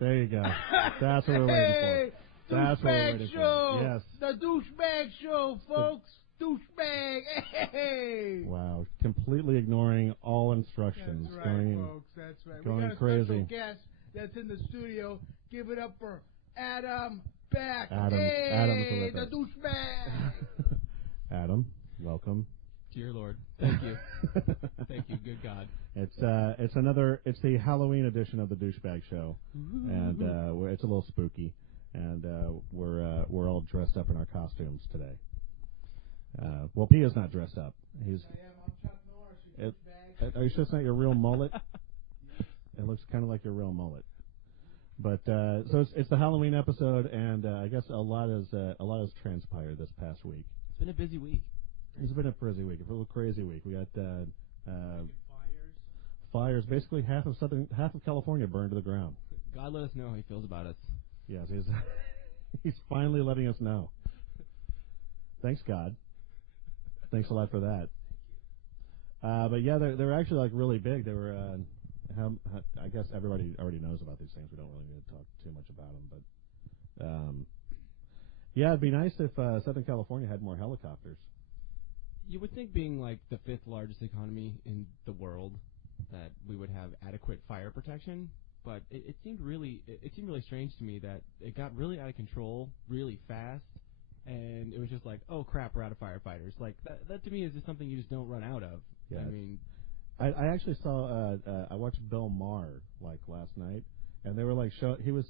There you go. That's what we're waiting for. That's what we're waiting Show. for. Yes. The Douchebag Show, folks. Douchebag. Hey. Wow. Completely ignoring all instructions. That's right, folks. That's right. Going we got a crazy. special guest that's in the studio. Give it up for Adam Back. Adam's Hey, the Douchebag. Adam, welcome. Dear Lord, thank you. Thank you, good God. It's the Halloween edition of the Douchebag Show, and it's a little spooky, and we're all dressed up in our costumes today. Well, Pia's not dressed up. I'm Chuck Norris. Are you sure it's not your real mullet? It looks kind of like your real mullet. But so it's the Halloween episode, and I guess a lot has transpired this past week. It's been a busy week. It's been a busy week, a little crazy week. We got fires. Basically, half of California burned to the ground. God let us know how he feels about us. Yes, he's finally letting us know. Thanks, God. Thanks a lot for that. But yeah, they're actually like really big. They were. I guess everybody already knows about these things. We don't really need to talk too much about them, but yeah, it'd be nice if Southern California had more helicopters. You would think, being like the 5th largest economy in the world, that we would have adequate fire protection, but it seemed really strange to me that it got really out of control really fast, and it was just like, oh crap, we're out of firefighters. Like that to me is just something you just don't run out of. Yeah. I mean, I actually saw I watched Bill Maher like last night, and they were like he was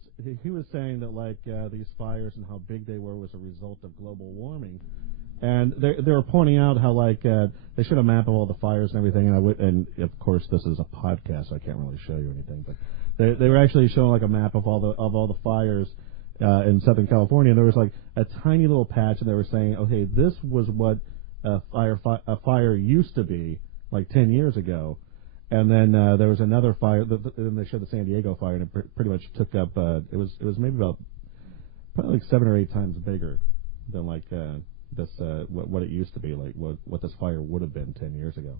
saying that like these fires and how big they were was a result of global warming. And they were pointing out how like they should have mapped all the fires and everything. And of course this is a podcast, so I can't really show you anything. But they were actually showing like a map of all the fires in Southern California. And there was like a tiny little patch, and they were saying, okay, this was what a fire used to be like 10 years ago. And then there was another fire. Then they showed the San Diego fire, and it pretty much took up. It was maybe about probably like 7 or 8 times bigger than like. This what it used to be, like what this fire would have been 10 years ago.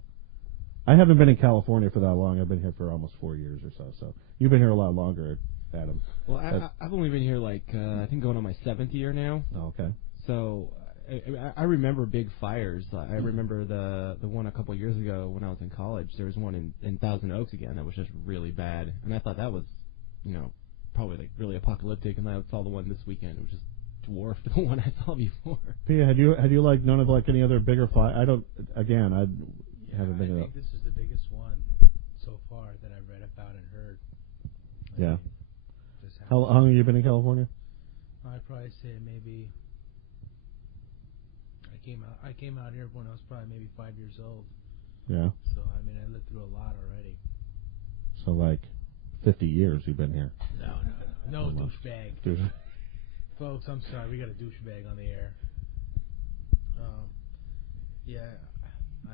I haven't been in California for that long. I've been here for almost 4 years or so. So you've been here a lot longer, Adam. Well, I've only been here like I think going on my 7th year now. Oh, okay. So I remember big fires. I remember the one a couple of years ago when I was in college. There was one in Thousand Oaks again that was just really bad, and I thought that was, probably like really apocalyptic. And I saw the one this weekend. It was just dwarfed the one I saw before. Pia, had you like none of like any other bigger fire? I haven't been. I think this is the biggest one so far that I've read about and heard. Yeah. How long have you been in California? I'd probably say maybe. I came out here when I was probably maybe 5 years old. Yeah. So I mean, I lived through a lot already. So like 50 years you've been here. No douchebag. Folks, I'm sorry, we got a douchebag on the air. Yeah,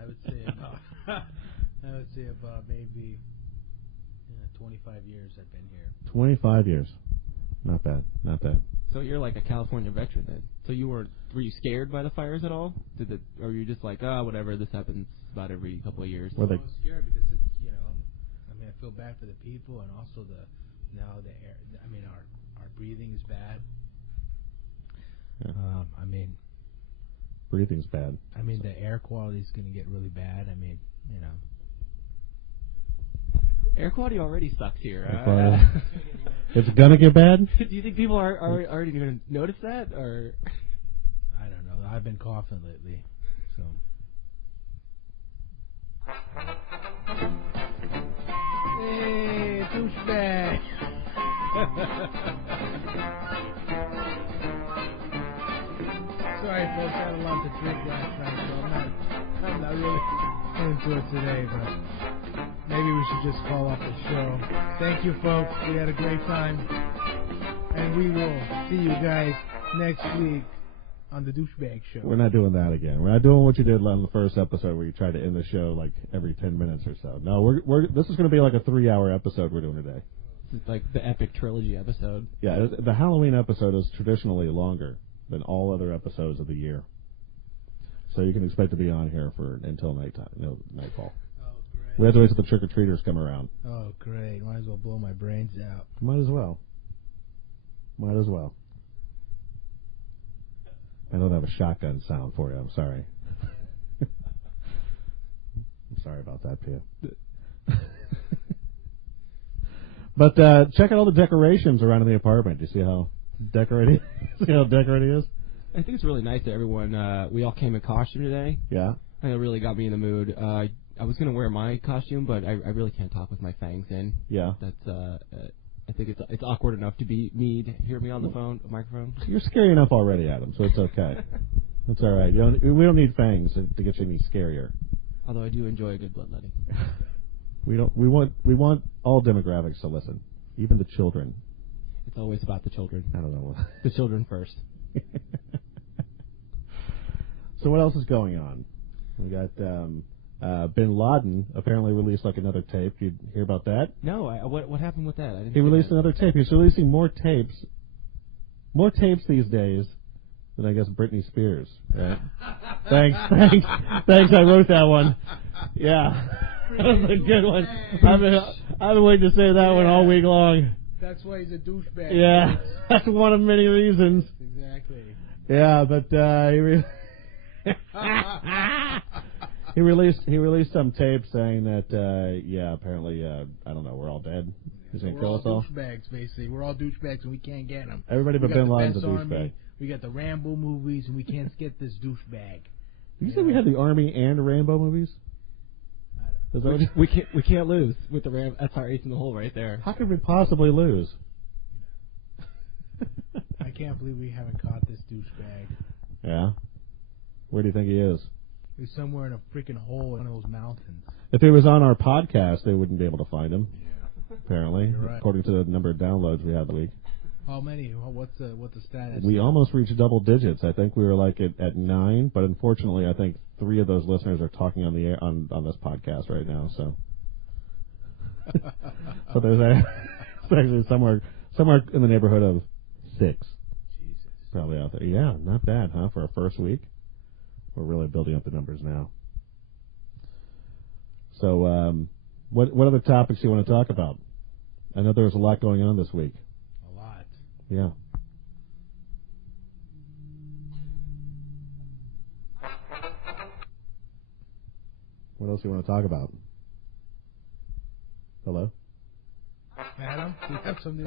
I would say about maybe 25 years I've been here. 25 years, not bad. So you're like a California veteran then. So were you scared by the fires at all? Or were you just like, whatever, this happens about every couple of years? I was scared because it's I feel bad for the people, and also the air. I mean, our breathing is bad. Yeah. Breathing's bad. I mean, the air quality is going to get really bad. I mean, Air quality already sucks here. It's going to get bad? Do you think people are already going to notice that? Or I don't know. I've been coughing lately, so. Hey, douchebag. Sorry, folks, I had a lot to drink last night, so I'm not really into it today, but maybe we should just call off the show. Thank you, folks. We had a great time, and we will see you guys next week on the Douchebag Show. We're not doing that again. We're not doing what you did on the first episode where you tried to end the show like every 10 minutes or so. No, this is going to be like a 3-hour episode we're doing today. It's like the epic trilogy episode. Yeah, the Halloween episode is traditionally longer than all other episodes of the year. So you can expect to be on here until nightfall. Oh, great. We have to wait till the trick-or-treaters come around. Oh, great. Might as well blow my brains out. Might as well. Might as well. I don't have a shotgun sound for you. I'm sorry. I'm sorry about that, Pia. But check out all the decorations around in the apartment. Do you see how decorated? See how decorated it is? I think it's really nice that everyone, we all came in costume today. Yeah. I think it really got me in the mood. I was going to wear my costume, but I really can't talk with my fangs in. Yeah. That's, I think it's awkward enough to be me to hear me on the phone, microphone. You're scary enough already, Adam, so it's okay. That's all right. We don't need fangs to get you any scarier. Although I do enjoy a good bloodletting. We want all demographics to listen, even the children. It's always about the children. I don't know. The children first. So what else is going on? We got Bin Laden apparently released like another tape. Did you hear about that? No, what happened with that? I didn't He released another tape. He's releasing more tapes these days than I guess Britney Spears. Right? thanks. I wrote that one. Yeah, that was a good one. I've been waiting to say that one all week long. That's why he's a douchebag. Yeah, that's one of many reasons. Exactly. Yeah, but he released some tape saying that apparently I don't know, we're all dead. He's gonna kill us all. Douchebags, basically. We're all douchebags and we can't get them. Everybody but Bin Laden's a douchebag. We got the Rambo movies and we can't get this douchebag. Did you say we had the Army and Rambo movies? We can't lose with the Ram. That's our ace in the hole right there. How could we possibly lose? I can't believe we haven't caught this douchebag. Yeah. Where do you think he is? He's somewhere in a freaking hole in one of those mountains. If he was on our podcast, they wouldn't be able to find him. Yeah. Apparently, Right. According to the number of downloads we had the week. How many? What's the status? We almost reached double digits. I think we were like at 9, but unfortunately, I think 3 of those listeners are talking on the air on this podcast right now. So, but there's actually somewhere in the neighborhood of 6. Jesus. Probably out there. Yeah, not bad, huh? For our first week, we're really building up the numbers now. So, what other topics you want to talk about? I know there was a lot going on this week. A lot. Yeah. What else do you want to talk about? Hello? Adam, do you have something?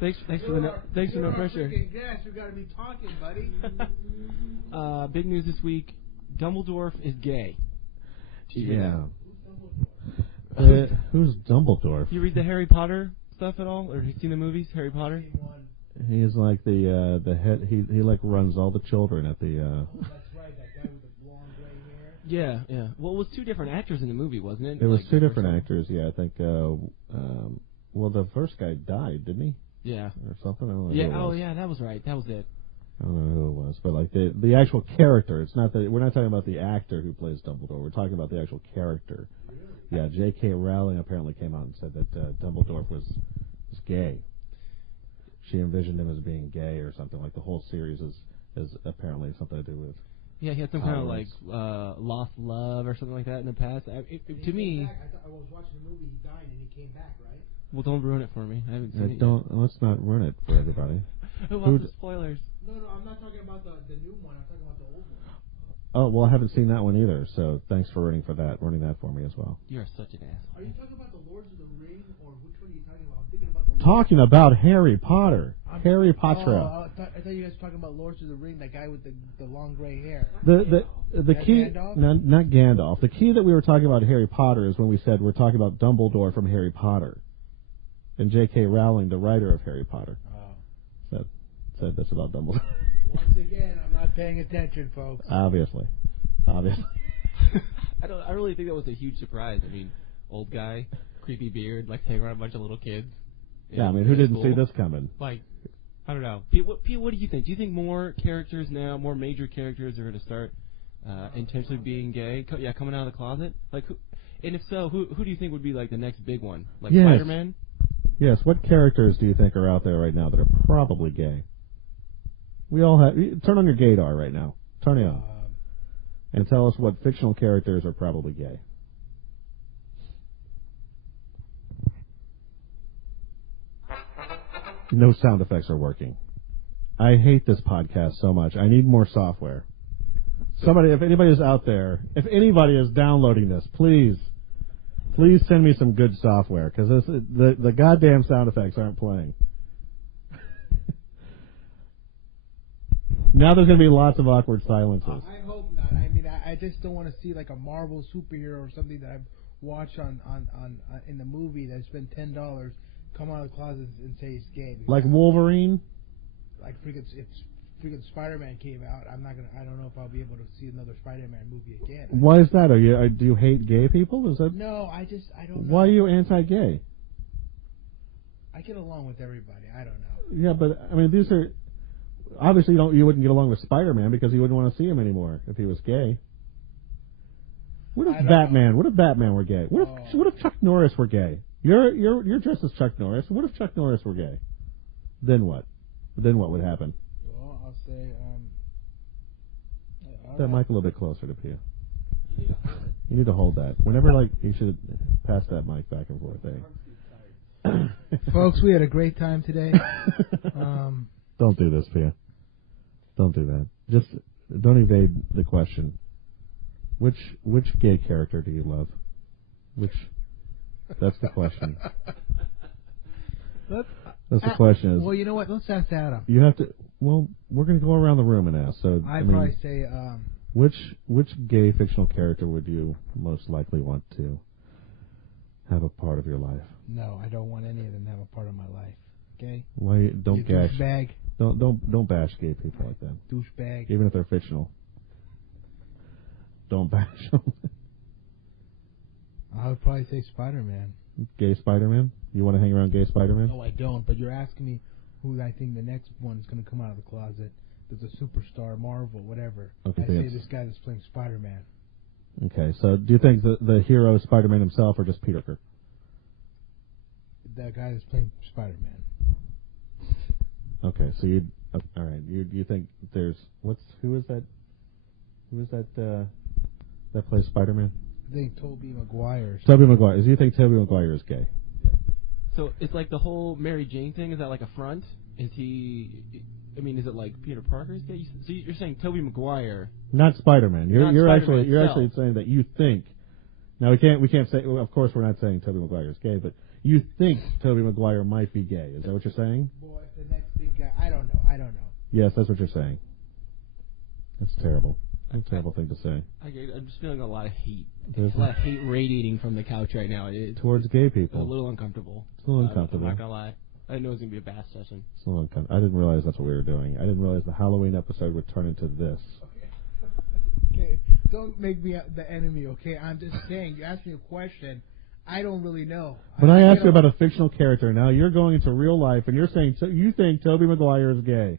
Thanks for no pressure. Yes, you got to be talking, buddy. Big news this week: Dumbledore is gay. Yeah. Who's Dumbledore? You read the Harry Potter stuff at all, or have you seen the movies Harry Potter? He's like the head. He like runs all the children at the. Oh, that's right, that guy with the blonde gray hair. Yeah. Well, it was 2 different actors in the movie, wasn't it? It was 2 different actors. Yeah, I think. Well, the first guy died, didn't he? Yeah. Or something. I don't know Yeah. who it was. Oh, yeah. That was right. That was it. I don't know who it was, but like the actual character. It's not we're not talking about the actor who plays Dumbledore. We're talking about the actual character. Really? Yeah. J.K. Rowling apparently came out and said that Dumbledore was gay. She envisioned him as being gay or something. Like the whole series is apparently something to do with. Yeah, he had some kind of like lost love or something like that in the past. To me, I was watching the movie. He died and he came back, right? Well, don't ruin it for me. I haven't seen it yet. Let's not ruin it for everybody. Who wants the spoilers? No, I'm not talking about the new one. I'm talking about the old one. Oh, well, I haven't seen that one either, so thanks for ruining that for me as well. You're such an asshole. Are you talking about the Lords of the Ring, or which one are you talking about? I'm thinking about the Talking about Harry Potter. Harry Potter. Oh, I thought you guys were talking about Lords of the Ring, that guy with the long gray hair. The key, not Gandalf. The key that we were talking about Harry Potter is when we said we're talking about Dumbledore from Harry Potter, and J.K. Rowling, the writer of Harry Potter, said this about Dumbledore. Once again, I'm not paying attention, folks. Obviously. I really think that was a huge surprise. I mean, old guy, creepy beard, like hanging around a bunch of little kids. Yeah, I mean, who didn't see this coming? Like, I don't know. Pete, what do you think? Do you think more characters now, more major characters are going to start intentionally being gay? Coming out of the closet? Like, and if so, who do you think would be like the next big one? Like Spider-Man? Yes. What characters do you think are out there right now that are probably gay? We all have. Turn on your gaydar right now. Turn it on. and tell us what fictional characters are probably gay. No sound effects are working. I hate this podcast so much. I need more software. Somebody, if anybody is out there, if anybody is downloading this, please send me some good software, because the goddamn sound effects aren't playing. Now there's going to be lots of awkward silences. I hope not. I mean, I just don't want to see like a Marvel superhero or something that I've watched on in the movie that I spent $10 come out of the closet and say he's gay. Like Wolverine? Like if freaking Spider-Man came out, I don't know if I'll be able to see another Spider-Man movie again. Why is that? Do you hate gay people? Is that? No, I don't know. Why are you anti-gay? I get along with everybody. I don't know. Yeah, but I mean, these are obviously you wouldn't get along with Spider-Man because you wouldn't want to see him anymore if he was gay. What if Batman? What if Batman were gay? What if Chuck Norris were gay? You're dressed as Chuck Norris. What if Chuck Norris were gay? Then what? Then what would happen? Well, I'll say. That mic a little bit closer to Pia. You need to hold that. Whenever you should pass that mic back and forth. Folks, we had a great time today. Don't do this, Pia. Don't do that. Just don't evade the question. Which gay character do you love? That's the question. That's the question. Well, you know what? Let's ask Adam. You have to. Well, we're going to go around the room and ask. So I'd probably say. Which gay fictional character would you most likely want to have a part of your life? No, I don't want any of them to have a part of my life. Okay. Why don't bash? Douchebag. Don't bash gay people like that. Douchebag. Even if they're fictional. Don't bash them. I would probably say Spider-Man. Gay Spider-Man? You want to hang around gay Spider-Man? No, I don't. But you're asking me who I think the next one is going to come out of the closet. There's a superstar, Marvel, whatever. Okay, I say this guy that's playing Spider-Man. Okay, so do you think the hero is Spider-Man himself or just Peter Parker? That guy that's playing Spider-Man. Okay, so all right. You think there's who is that? Who is that that plays Spider-Man? I think Tobey Maguire. Tobey Maguire. Do you think Tobey Maguire is gay? So it's like the whole Mary Jane thing. Is that like a front? Is he? I mean, is it like Peter Parker's gay? So you're saying Tobey Maguire? Not Spider-Man. You're actually saying that you think. Now we can't say. Well, of course, we're not saying Tobey Maguire is gay, but you think Tobey Maguire might be gay. Is that what you're saying? Boy, the next big guy. I don't know. Yes, that's what you're saying. That's terrible. That's a terrible thing to say. I'm just feeling a lot of hate. There's a lot of hate radiating from the couch right now. Towards gay people. A little uncomfortable. It's a little uncomfortable. I'm not going to lie. I didn't know it was going to be a bass session. It's a little uncomfortable. I didn't realize that's what we were doing. I didn't realize the Halloween episode would turn into this. Okay. Don't make me the enemy, okay? I'm just saying, you asked me a question. I don't really know. But I asked you about a fictional character. Now you're going into real life, and you're saying you think Tobey Maguire is gay.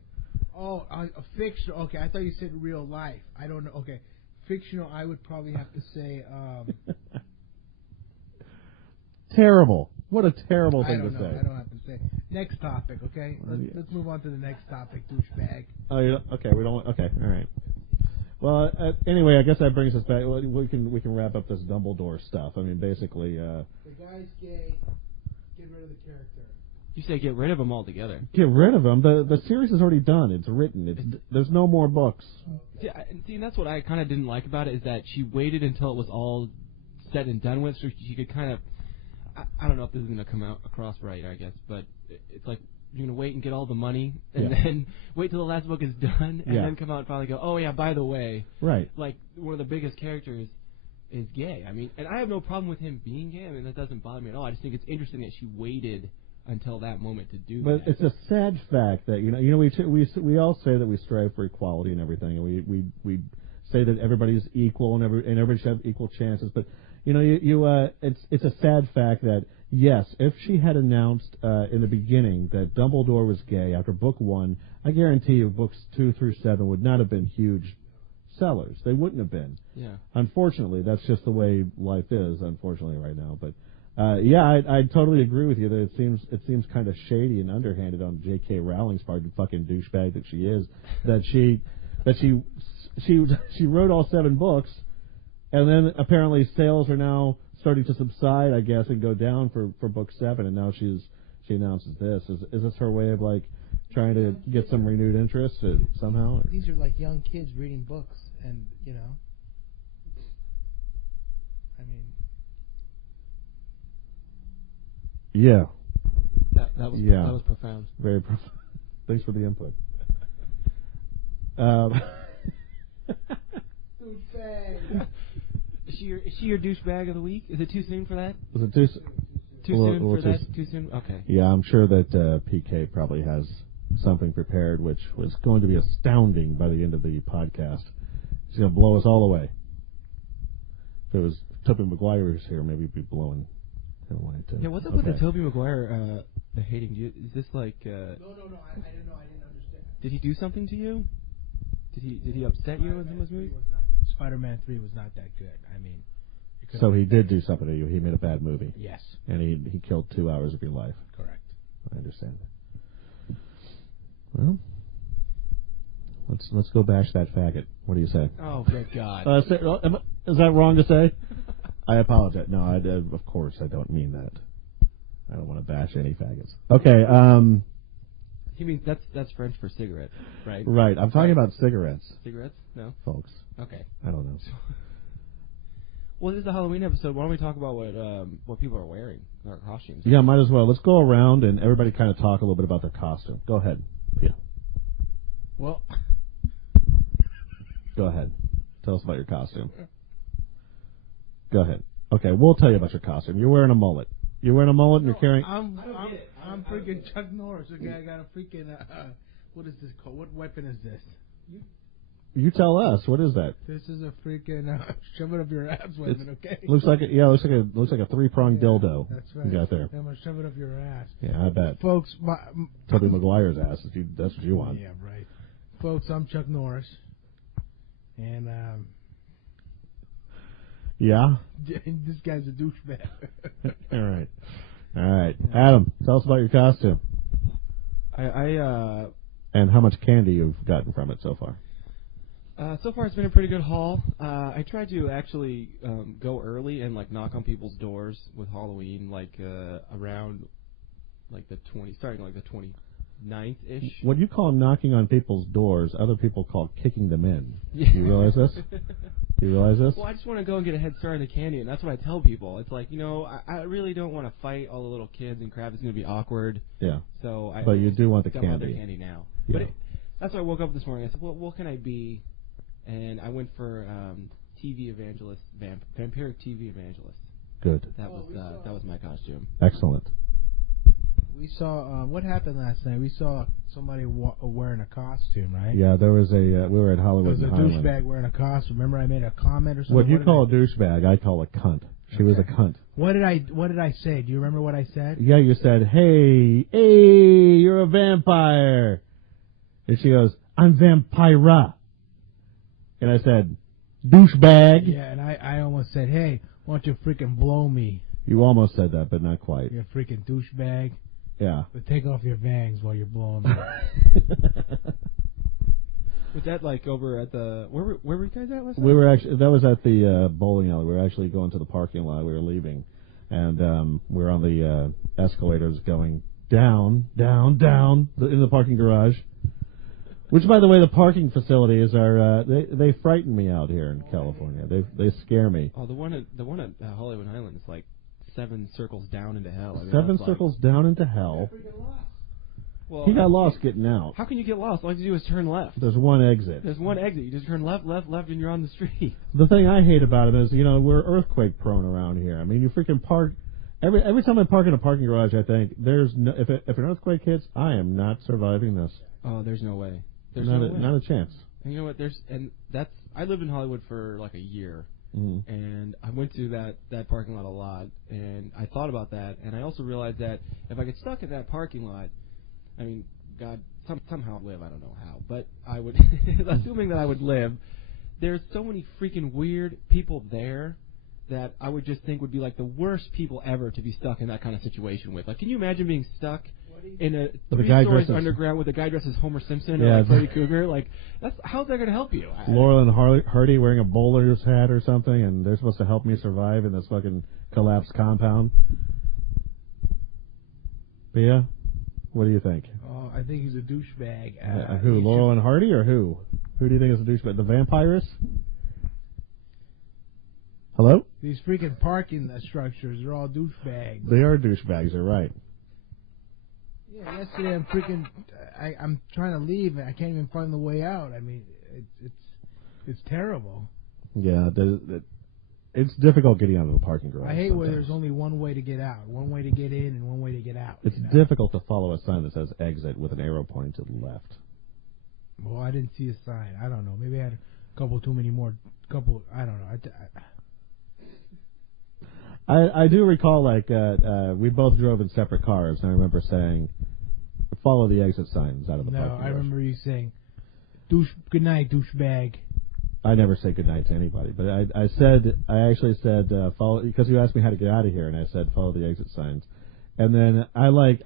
Oh, a fictional. Okay, I thought you said real life. I don't know. Okay. Fictional, I would probably have to say... Terrible. What a terrible thing to say. I don't have to say. Next topic, okay? Let's move on to the next topic, douchebag. Oh, yeah, okay. We don't. Okay, all right. Well, anyway, I guess that brings us back. We can wrap up this Dumbledore stuff. I mean, basically. The guy's gay. Get rid of the character. You say get rid of him altogether. Get rid of him. The series is already done. It's written. There's no more books. See, and that's what I kind of didn't like about it, is that she waited until it was all said and done with, so she could kind of. I don't know if this is going to come out across right, I guess, but it's like you're going to wait and get all the money, and then wait till the last book is done, and then come out and finally go, oh yeah, by the way, right? Like one of the biggest characters is gay. I mean, and I have no problem with him being gay. I mean, that doesn't bother me at all. I just think it's interesting that she waited until that moment to do that. But it's a sad fact that we all say that we strive for equality and everything, and we say that everybody's equal and everybody should have equal chances. But it's a sad fact that yes, if she had announced in the beginning that Dumbledore was gay after book 1, I guarantee you books 2 through 7 would not have been huge sellers. They wouldn't have been. Yeah. Unfortunately, that's just the way life is. Unfortunately, right now, but. I totally agree with you that it seems kind of shady and underhanded on J.K. Rowling's part, the fucking douchebag that she is, that she she wrote all 7 books, and then apparently sales are now starting to subside, I guess, and go down for book 7, and now she announces this. Is this her way of like trying to get some renewed interest somehow? Or? These are like young kids reading books, and I mean, yeah. That was profound. Very profound. Thanks for the input. Douchebag. Is she your douchebag of the week? Is it too soon for that? Was it too soon for that? Too soon? Okay. Yeah, I'm sure that PK probably has something prepared, which was going to be astounding by the end of the podcast. He's going to blow us all away. If it was Tobey Maguire was here, maybe he'd be blowing him away too. Yeah, what's up with the Tobey Maguire the hating? Is this like? No. I didn't know. I didn't understand. Did he do something to you? Did he upset you in some of his movies? Spider-Man 3 was not that good. I mean, so he did do something to you. He made a bad movie. Yes. And he killed 2 hours of your life. Correct. I understand. Well, let's go bash that faggot. What do you say? Oh, good God. Is that wrong to say? I apologize. No, of course I don't mean that. I don't want to bash any faggots. Okay. He means that's French for cigarette, right? Right. I'm talking about cigarettes. Cigarettes? No. Folks. Okay. I don't know. Well, this is a Halloween episode. Why don't we talk about what people are wearing, their costumes? Yeah, might as well. Let's go around and everybody kind of talk a little bit about their costume. Go ahead. Yeah. Well. Go ahead. Tell us about your costume. Go ahead. Okay, we'll tell you about your costume. You're wearing a mullet. You're wearing a mullet and you're carrying... I'm freaking Chuck Norris. Okay, I got a freaking... what is this called? What weapon is this? You tell us. What is that? This is a freaking shove it up your ass weapon, okay? Looks like a 3-pronged dildo. That's right. You got there. I'm going to shove it up your ass. Yeah, I bet. Folks, Tobey Maguire's ass. That's what you want. Yeah, right. Folks, I'm Chuck Norris. And, yeah? this guy's a douchebag. All right. Adam, tell us about your costume. And how much candy you've gotten from it so far. So far, it's been a pretty good haul. I tried to actually go early and like knock on people's doors with Halloween, like around like starting like the 29th ish. What you call knocking on people's doors, other people call kicking them in. Yeah. Do you realize this? Well, I just want to go and get a head start on the candy, and that's what I tell people. It's like, I really don't want to fight all the little kids and crap. It's going to be awkward. Yeah. So but you do want the candy. candy. I want candy now. Yeah. But that's why I woke up this morning. I said, well, what can I be? And I went for TV evangelist, vampiric TV evangelist. Good. That was my costume. Excellent. We saw what happened last night. We saw somebody wearing a costume, right? Yeah, there was we were at Hollywood. There was a douchebag wearing a costume. Remember, I made a comment or something. What you call a douchebag, I call a cunt. She was a cunt. What did I say? Do you remember what I said? Yeah, you said, "Hey, you're a vampire," and she goes, "I'm vampira," and I said, "Douchebag." Yeah, and I almost said, "Hey, why don't you freaking blow me?" You almost said that, but not quite. You're a freaking douchebag. Yeah. But take off your bangs while you're blowing me. Was that like over at the where were you guys at last night? We were actually that was at the bowling alley. We were actually going to the parking lot. We were leaving, and we were on the escalators going down in the parking garage. Which, by the way, the parking facilities are they frighten me out here in California. They scare me. Oh, the one at Hollywood Island is like 7 circles down into hell. I mean, 7 circles down into hell. Well, he got lost getting out. How can you get lost? All you have to do is turn left. There's one exit. You just turn left, and you're on the street. The thing I hate about it is, we're earthquake prone around here. I mean, you freaking park. Every time I park in a parking garage, I think there's no, if an earthquake hits, I am not surviving this. Oh, there's no way. Not a chance. And you know what? I lived in Hollywood for like a year. Mm-hmm. And I went to that parking lot a lot, and I thought about that, and I also realized that if I get stuck in that parking lot, I mean, God, somehow I'd live, I don't know how, but I would, assuming that I would live, there's so many freaking weird people there that I would just think would be like the worst people ever to be stuck in that kind of situation with. Like, can you imagine being stuck in a With a 3 guy stories dressed as- underground with a guy dressed as Homer Simpson Yeah. or like Freddy Krueger. Like, how's that going to help you? Laurel and Hardy wearing a bowler's hat or something, and they're supposed to help me survive in this fucking collapsed compound. But yeah, what do you think? Oh, I think he's a douchebag. Who, Laurel and Hardy, or who? Who do you think is a douchebag? The vampires? Hello? These freaking parking structures are all douchebags. They are douchebags, you're right. Yeah, yesterday I'm trying to leave and I can't even find the way out. I mean, it's terrible. Yeah, it's difficult getting out of the parking garage. I hate sometimes. where there's only one way to get out, one way to get in and one way to get out. It's difficult to follow a sign that says exit with an arrow pointing to the left. Well, I didn't see a sign. I don't know. Maybe I had a couple too many more. I don't know. I do recall, like, we both drove in separate cars, and I remember saying, follow the exit signs out of the parking garage. No, I remember you saying, good night, douchebag. I never say goodnight to anybody, but I actually said, follow, because you asked me how to get out of here, and I said, follow the exit signs. And then I went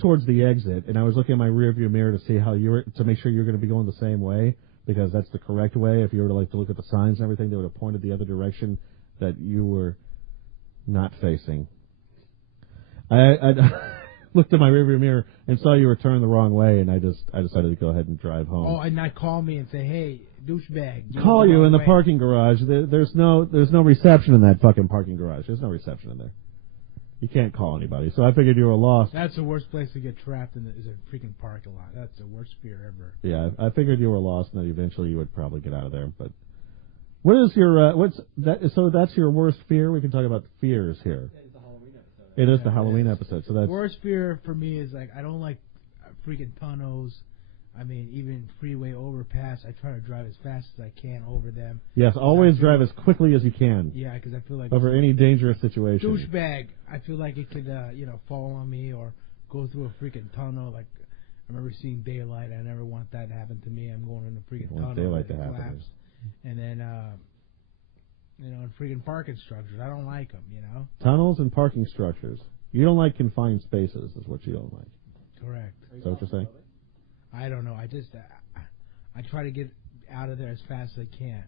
towards the exit, and I was looking at my rearview mirror to see to make sure you were going to be going the same way, because that's the correct way. If you were to look at the signs and everything, they would have pointed the other direction that you were not facing. I looked at my rearview mirror and saw you were turning the wrong way, and I decided to go ahead and drive home. Oh, and not call me and say, hey, douchebag. Call you in the parking garage. There's no reception in that fucking parking garage. There's no reception in there. You can't call anybody. So I figured you were lost. That's the worst place to get trapped in is a freaking parking lot. That's the worst fear ever. Yeah, I figured you were lost and that eventually you would probably get out of there. But what is your what's that? So that's your worst fear. We can talk about fears here. It's the Halloween episode. It is the Halloween episode. So that's worst fear for me is I don't like freaking tunnels. I mean, even freeway overpass. I try to drive as fast as I can over them. Yes, always drive as quickly as you can. Yeah, because I feel like over any dangerous situation. Douchebag. I feel like it could fall on me or go through a freaking tunnel. Like I remember seeing daylight. I never want that to happen to me. I'm going in a freaking tunnel. Daylight to happen. And then, in freaking parking structures. I don't like them, Tunnels and parking structures. You don't like confined spaces, is what you don't like. Correct. Is that what you're saying? I don't know. I just, I try to get out of there as fast as I can.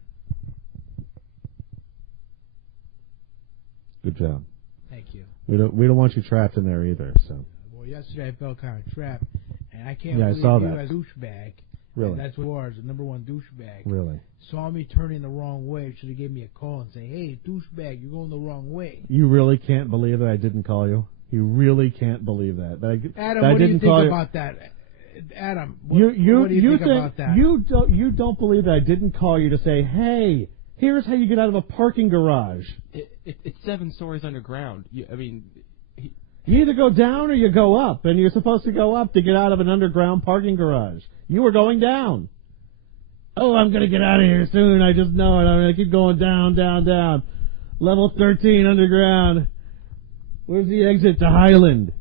Good job. Thank you. We don't want you trapped in there either. So. Well, yesterday I felt kind of trapped, and I can't I believe saw you that. as a douchebag. Really? And that's what it was, the number one douchebag. Really? Saw me turning the wrong way. Should have gave me a call and say, "Hey, douchebag, you're going the wrong way." You really can't believe that I didn't call you? You really can't believe that? Adam, what do you think about that? Adam, what do you think about that? You don't believe that I didn't call you to say, "Hey, here's how you get out of a parking garage." It's 7 stories underground. You either go down or you go up, and you're supposed to go up to get out of an underground parking garage. You were going down. Oh, I'm going to get out of here soon. I just know it. I'm going to keep going down, down, down. Level 13 underground. Where's the exit to Highland?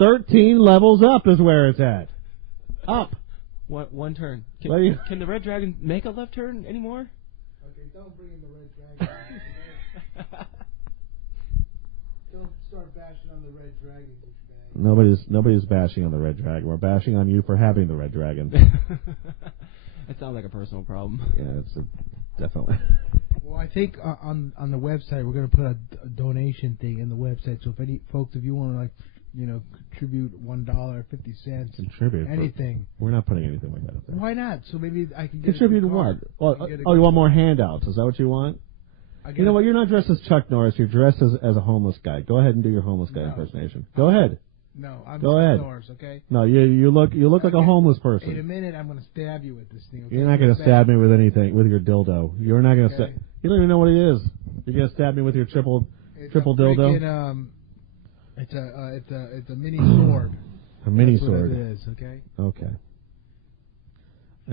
13 levels up is where it's at. Up. One turn. Can the Red Dragon make a left turn anymore? Okay, don't bring in the Red Dragon. Don't start bashing on the Red Dragon, douchebag. Nobody's bashing on the Red Dragon. We're bashing on you for having the Red Dragon. It sounds like a personal problem. Yeah, it's definitely. Well, I think on the website we're going to put a donation thing in the website. So if any folks, if you want to contribute $1.50, contribute anything. We're not putting anything like that up there. Why not? So maybe I can get contribute what? Well, you want more handouts? Is that what you want? You know what? You're not dressed as Chuck Norris. You're dressed as a homeless guy. Go ahead and do your homeless guy impersonation. Go ahead. No, I'm Go Chuck ahead. Norris. Okay. No, you look like a homeless person. In a minute, I'm going to stab you with this thing. Okay? You're not going to stab me with anything with your dildo. You're not going to stab. You don't even know what it is. You're going to stab me with your triple dildo. It's a mini sword. A mini That's sword. What it is, okay. Okay.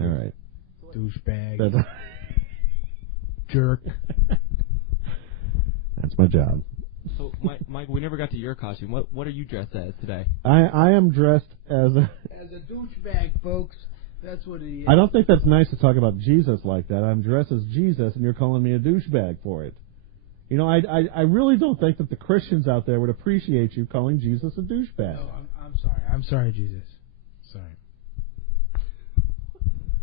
All right. Douchebag. Jerk. That's my job. So, Mike, we never got to your costume. What are you dressed as today? I am dressed as a douchebag, folks. That's what he is. I don't think that's nice to talk about Jesus like that. I'm dressed as Jesus, and you're calling me a douchebag for it. You know, I really don't think that the Christians out there would appreciate you calling Jesus a douchebag. No, I'm sorry. I'm sorry, Jesus. Sorry.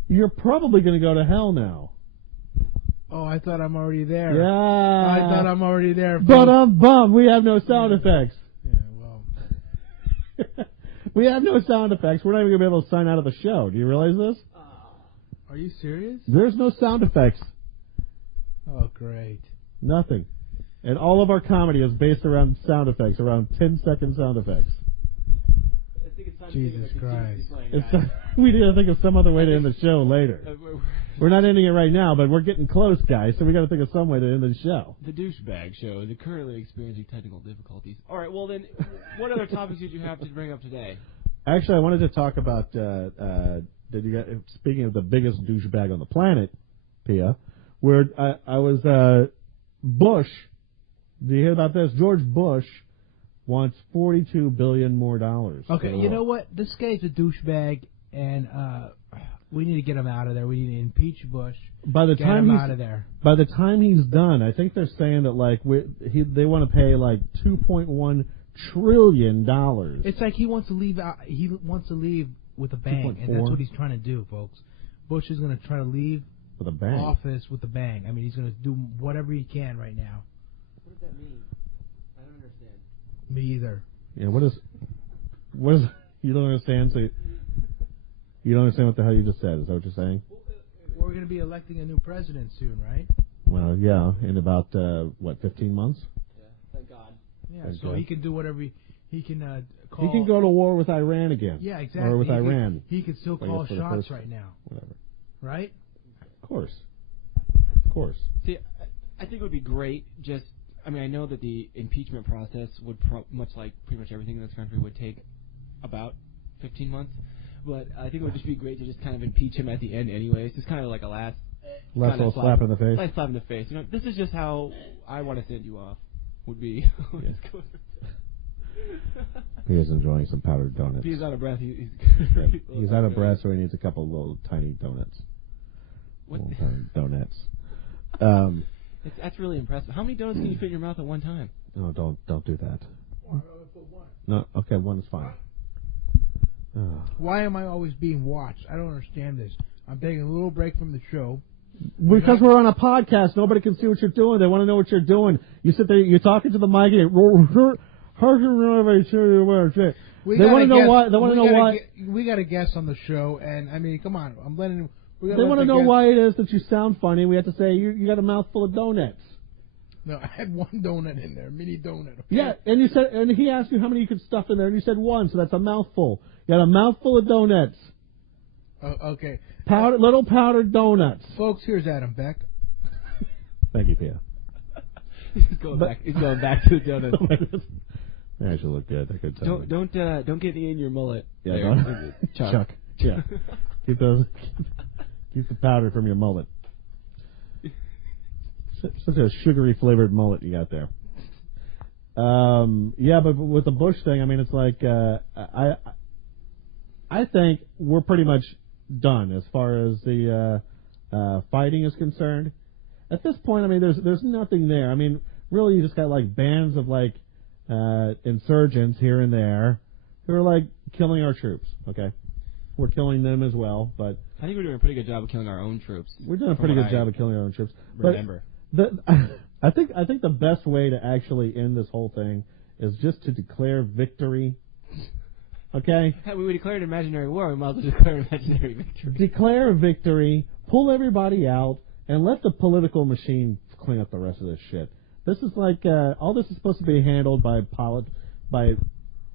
You're probably going to go to hell now. Oh, I thought I'm already there. Yeah. I thought I'm already there. But I'm bummed. We have no sound effects. Yeah, well. We have no sound effects. We're not even going to be able to sign out of the show. Do you realize this? Are you serious? There's no sound effects. Oh, great. Nothing. And all of our comedy is based around sound effects, around 10-second sound effects. I think it's time Jesus to Christ. We need to think of some other way to end the show later. We're not ending it right now, but we're getting close, guys, so we got to think of some way to end the show. The Douchebag Show is currently experiencing technical difficulties. All right, well then, what other topics did you have to bring up today? Actually, I wanted to talk about, speaking of the biggest douchebag on the planet, Pia, where I was, Bush, do you hear about this? George Bush wants $42 billion more dollars. Okay, you know what? This guy's a douchebag, and we need to get him out of there. We need to impeach Bush. Get him out of there. By the time he's done, I think they're saying that like they want to pay like $2.1 trillion. It's like he wants to leave. He wants to leave with a bang, and that's what he's trying to do, folks. Bush is going to try to leave with a bang. Office with a bang. I mean, he's going to do whatever he can right now. What does that mean? I don't understand. Me either. Yeah, what is you don't understand? So you don't understand what the hell you just said? Is that what you're saying? We're going to be electing a new president soon, right? Well, yeah, in about 15 months. Yeah, thank God. Yeah, Thank so God. he can do whatever he can call. He can go to war with Iran again. Yeah, exactly. Or with Iran. He can still I call guess for the shots first- right now, Whatever. right? Of course. Of course. See, I think it would be great. I mean, I know that the impeachment process would, much like pretty much everything in this country, would take about 15 months. But I think it would just be great to just kind of impeach him at the end, anyways. Just kind of like a last little slap in the face. Last slap in the face. You know, this is just how I want to send you off. Would be. He is enjoying some powdered donuts. He's out of breath. He's out of breath, so he needs a couple of little tiny donuts. What? Little tiny donuts. That's really impressive. How many donuts can you fit in your mouth at one time? No, don't do that. No, okay, one is fine. Why am I always being watched? I don't understand this. I'm taking a little break from the show. Because we're on a podcast, nobody can see what you're doing. They want to know what you're doing. You sit there, you're talking to the mic, and they want to know why. They want to know why. We got a guest on the show, and I mean, come on, I'm letting. They want to know why it is that you sound funny. We have to say you got a mouthful of donuts. No, I had one donut in there, mini donut. Okay? Yeah, and you said, and he asked you how many you could stuff in there, and you said one, so that's a mouthful. You got a mouthful of donuts. Okay. Little powdered donuts. Folks, here's Adam Beck. Thank you, Pia. He's going back to the donuts. They actually look good. They're good. Don't get in your mullet. Yeah, there. Chuck. Yeah. Keep the powder from your mullet. Such a sugary flavored mullet you got there. Yeah, but with the Bush thing, I mean, it's like I think we're pretty much done as far as the fighting is concerned. At this point, I mean, there's nothing there. I mean, really, you just got like bands of like insurgents here and there who are like killing our troops. Okay, we're killing them as well, but I think we're doing a pretty good job of killing our own troops. We're doing a pretty good job of killing our own troops. Remember, I think the best way to actually end this whole thing is just to declare victory. Okay? We declared an imaginary war. We might as well declare an imaginary victory. Declare a victory, pull everybody out, and let the political machine clean up the rest of this shit. This is like all this is supposed to be handled by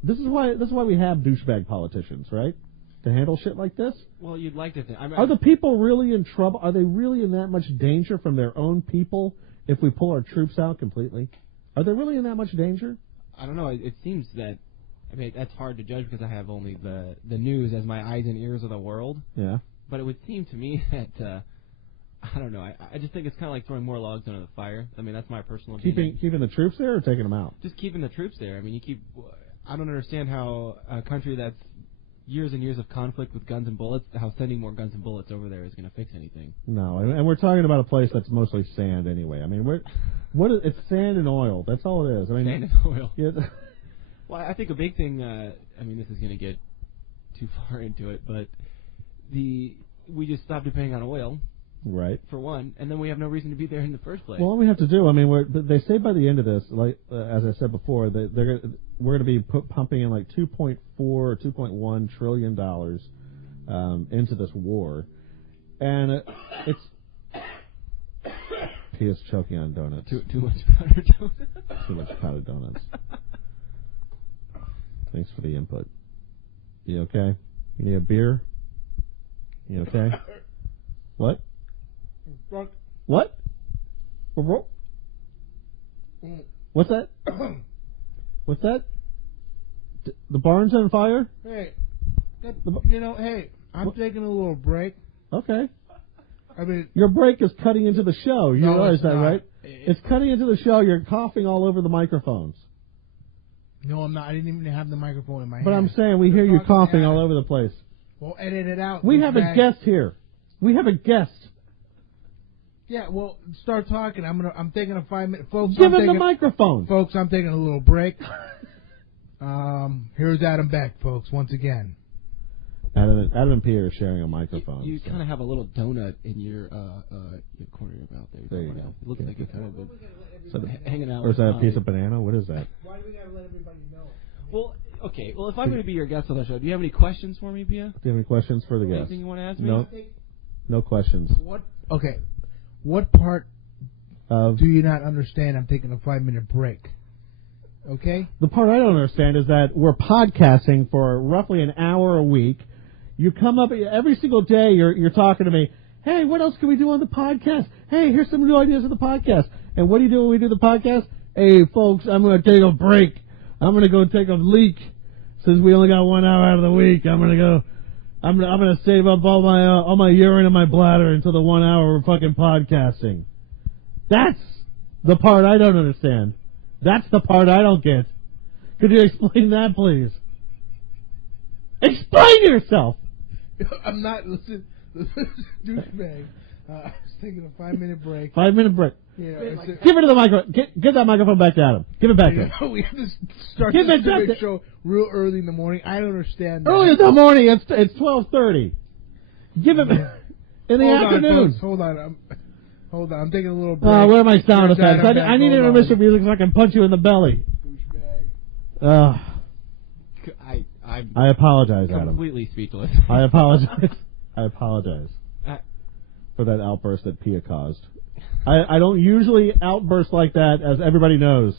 This is why we have douchebag politicians, right? To handle shit like this. Well, you'd like to think. Are the people really in trouble? Are they really in that much danger from their own people if we pull our troops out completely? Are they really in that much danger? I don't know. It seems that. I mean, that's hard to judge because I have only the news as my eyes and ears of the world. Yeah. But it would seem to me that I don't know. I just think it's kind of like throwing more logs under the fire. I mean, that's my personal opinion. Keeping the troops there or taking them out? Just keeping the troops there. I mean, I don't understand how a country that's years and years of conflict with guns and bullets, how sending more guns and bullets over there is going to fix anything. No, and we're talking about a place that's mostly sand anyway. I mean, it's sand and oil. That's all it is. I mean, Sand and oil. Yeah. Well, I think a big thing, I mean, this is going to get too far into it, but we just stopped depending on oil. Right. For one, and then we have no reason to be there in the first place. Well, all we have to do, I mean, they say by the end of this, like as I said before, that we're going to be pumping in like $2.4 or $2.1 trillion into this war, and it's Pia's choking on donuts. Too much powdered donuts. Too much powdered donuts. Thanks for the input. You okay? You need a beer? You okay? What? What? What's that? What's that? The barn's on fire? Hey, hey, I'm taking a little break. Okay. I mean, your break is cutting into the show. You realize that, not. right? It's cutting into the show. You're coughing all over the microphones. No, I'm not. I didn't even have the microphone in my hand. But I'm saying we hear you coughing all over the place. Well, edit it out. We have a guest here. We have a guest. Yeah, well, start talking. I'm taking a 5-minute. Folks, give him the microphone. Folks, I'm taking a little break. Here's Adam Beck, folks, once again. Adam and Pierre are sharing a microphone. You kind of have a little donut in your corner of your mouth there. There you go. It looks like it's kind of hanging out. Or is that a piece of banana? What is that? Why do we got to let everybody know? Well, okay. Well, if I'm going to be your guest on the show, do you have any questions for me, Pia? Do you have any questions for the guest? Anything you want to ask me? No. No questions. Okay. What part do you not understand? I'm taking a 5-minute break. Okay? The part I don't understand is that we're podcasting for roughly an hour a week. You come up every single day. You're talking to me. Hey, what else can we do on the podcast? Hey, here's some new ideas for the podcast. And what do you do when we do the podcast? Hey, folks, I'm going to take a break. I'm going to go take a leak. Since we only got 1 hour out of the week, I'm going to go. I'm going to save up all my urine in my bladder until the 1 hour we're fucking podcasting. That's the part I don't understand. That's the part I don't get. Could you explain that, please? Explain yourself! I'm not, listen, douchebag. I was taking a 5-minute break. 5-minute break. Yeah, give it to the microphone. Give that microphone back to Adam. Give it back to him. We have to start this show real early in the morning. I don't understand that. Early in the morning. It's 12:30. Give it in the afternoon. Hold on. I'm taking a little break. Where are my sound effects? I need intermission music so I can punch you in the belly. Douchebag. I apologize, Adam. Completely speechless. I apologize. I apologize for that outburst that Pia caused. I don't usually outburst like that, as everybody knows.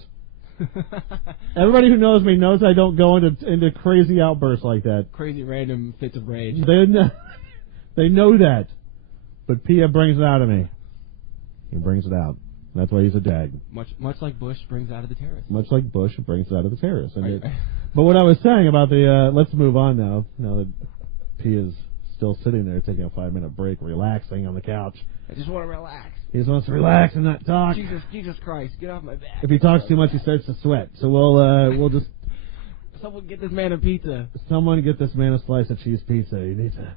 Everybody who knows me knows I don't go into crazy outbursts like that. Crazy random fits of rage. They know that. But Pia brings it out of me. He brings it out. That's why he's a dag. Much like Bush brings out of the terrorists. Much like Bush brings it out of the terrorists. But what I was saying about let's move on now that Pia's still sitting there taking a 5-minute break, relaxing on the couch. I just want to relax. He just wants to relax and not talk. Jesus Christ, get off my back. If he talks too much, he starts to sweat. So we'll just... Someone get this man a pizza. Someone get this man a slice of cheese pizza. You need to...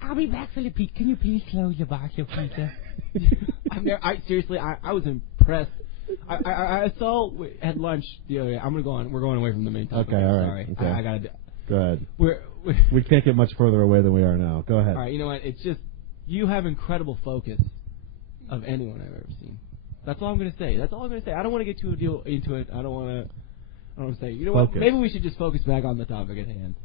I'll be back for the pizza. Can you please close the box of pizza? Seriously, I was impressed. I saw at lunch the other day. I'm gonna go on. We're going away from the main topic. Okay, all right. Sorry, okay. I gotta. Go ahead. We can't get much further away than we are now. Go ahead. All right. You know what? It's just you have incredible focus of anyone I've ever seen. That's all I'm gonna say. That's all I'm gonna say. I don't want to get too into it. I don't want to say. You know focus. What? Maybe we should just focus back on the topic at hand.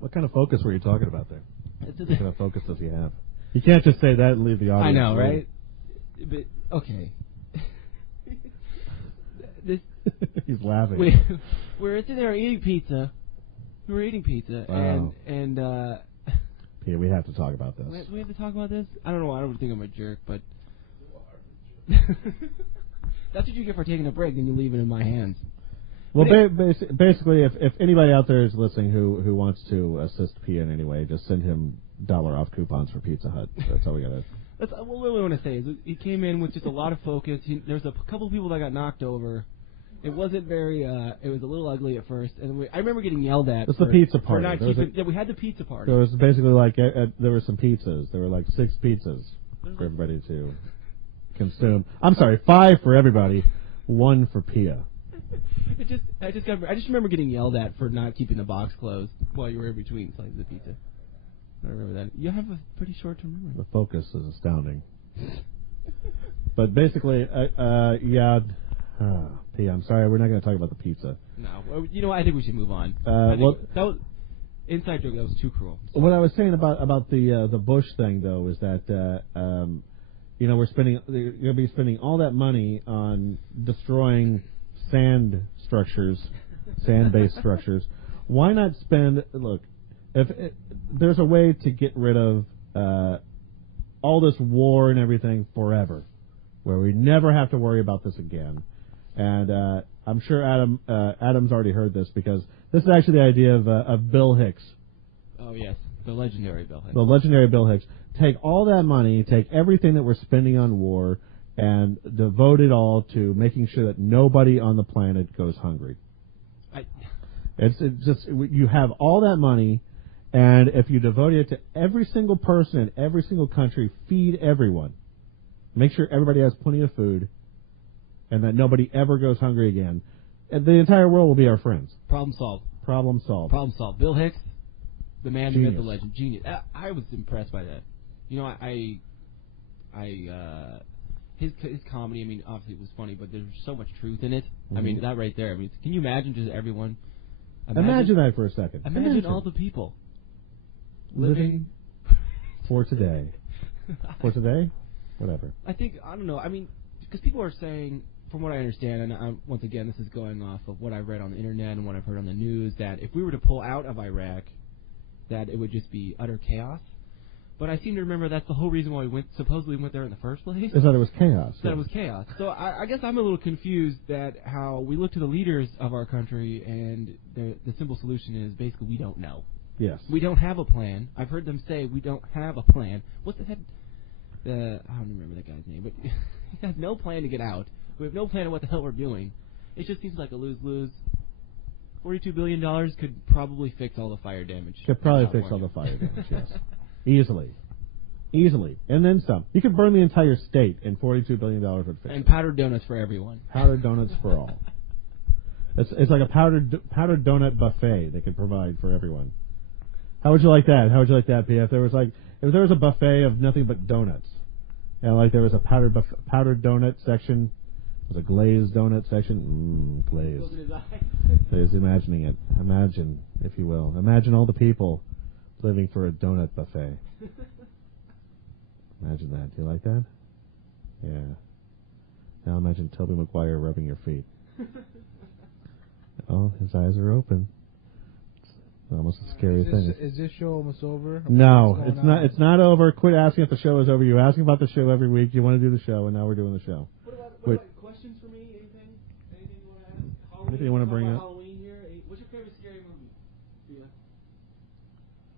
What kind of focus were you talking about there? What kind of focus does he have? You can't just say that and leave the audience. I know, right? But okay. He's laughing. We're sitting there eating pizza. We were eating pizza, wow. and Pia, we have to talk about this. We have to talk about this? I don't know. I don't think I'm a jerk, but that's what you get for taking a break. Then you leave it in my hands. Well, basically, if anybody out there is listening who wants to assist Pia in any way, just send him $1 off coupons for Pizza Hut. That's all we gotta. That's what we want to say. Is he came in with just a lot of focus. There was a couple people that got knocked over. It wasn't very. It was a little ugly at first, and I remember getting yelled at. It's the pizza party. We had the pizza party. There was basically like there were some pizzas. There were like 6 pizzas for everybody to consume. I'm sorry, 5 for everybody, 1 for Pia. I just remember getting yelled at for not keeping the box closed while you were in between slices of pizza. I remember that. You have a pretty short-term memory. The focus is astounding. But basically, yeah. Pia, I'm sorry, we're not going to talk about the pizza. No, you know what? I think we should move on. That was inside joke. That was too cruel. What I was saying about the Bush thing, though, is that you know, they're going to be spending all that money on destroying sand-based structures. Why not spend? Look, if there's a way to get rid of all this war and everything forever, where we never have to worry about this again. And I'm sure Adam's already heard this, because this is actually the idea of Bill Hicks. Oh, yes. The legendary Bill Hicks. The legendary Bill Hicks. Take all that money, take everything that we're spending on war, and devote it all to making sure that nobody on the planet goes hungry. It's just, you have all that money, and if you devote it to every single person in every single country, feed everyone. Make sure everybody has plenty of food, and that nobody ever goes hungry again. And the entire world will be our friends. Problem solved. Problem solved. Problem solved. Bill Hicks, the man, Genius. the myth, the legend, genius. I was impressed by that. You know, his comedy, I mean, obviously it was funny, but there's so much truth in it. Mm-hmm. I mean, that right there. I mean, can you imagine just everyone? Imagine that for a second. Imagine all the people living for today. For today? Whatever. I don't know. I mean, because people are saying, from what I understand, and once again, this is going off of what I've read on the internet and what I've heard on the news, that if we were to pull out of Iraq, that it would just be utter chaos. But I seem to remember that's the whole reason why we supposedly went there in the first place. Is that it was chaos. That it was chaos. So I guess I'm a little confused that how we look to the leaders of our country, and the simple solution is basically we don't know. Yes. We don't have a plan. I've heard them say we don't have a plan. What's the head? I don't remember that guy's name, but he has no plan to get out. We have no plan of what the hell we're doing. It just seems like a lose-lose. $42 billion could probably fix all the fire damage. Could probably fix all the fire damage, yes. Easily. And then some. You could burn the entire state, and $42 billion would fix it. And powdered donuts for everyone. Powdered donuts for all. It's like a powdered donut buffet they could provide for everyone. How would you like that? How would you like that, P? If there was a buffet of nothing but donuts, and like there was a powdered donut section, there's a glazed donut section, glazed. He's imagining it. Imagine, if you will. Imagine all the people living for a donut buffet. Imagine that. Do you like that? Yeah. Now imagine Tobey Maguire rubbing your feet. Oh, his eyes are open. It's almost a scary thing. Is this show almost over? No, it's not. It's not over. Quit asking if the show is over. You're asking about the show every week. You want to do the show, and now we're doing the show. What about questions for me? Anything you want to ask? Halloween, anything you want to bring up? Halloween here. What's your favorite scary movie? Yeah.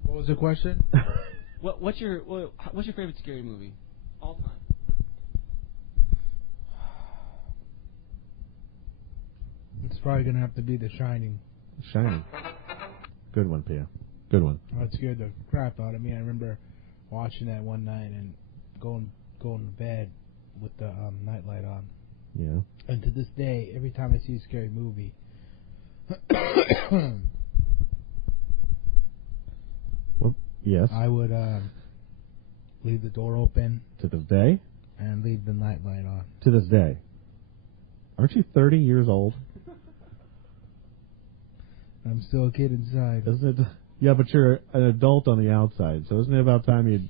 What was the question? What's your favorite scary movie all time? It's probably gonna have to be The Shining. Shining. Good one, Pia. Good one. That scared the crap out of me. I remember watching that one night and going to bed with the nightlight on. Yeah. And to this day, every time I see a scary movie, well, yes. I would leave the door open. To this day? And leave the nightlight on. To this day. Aren't you 30 years old? I'm still a kid inside. Isn't it? Yeah, but you're an adult on the outside, so isn't it about time you'd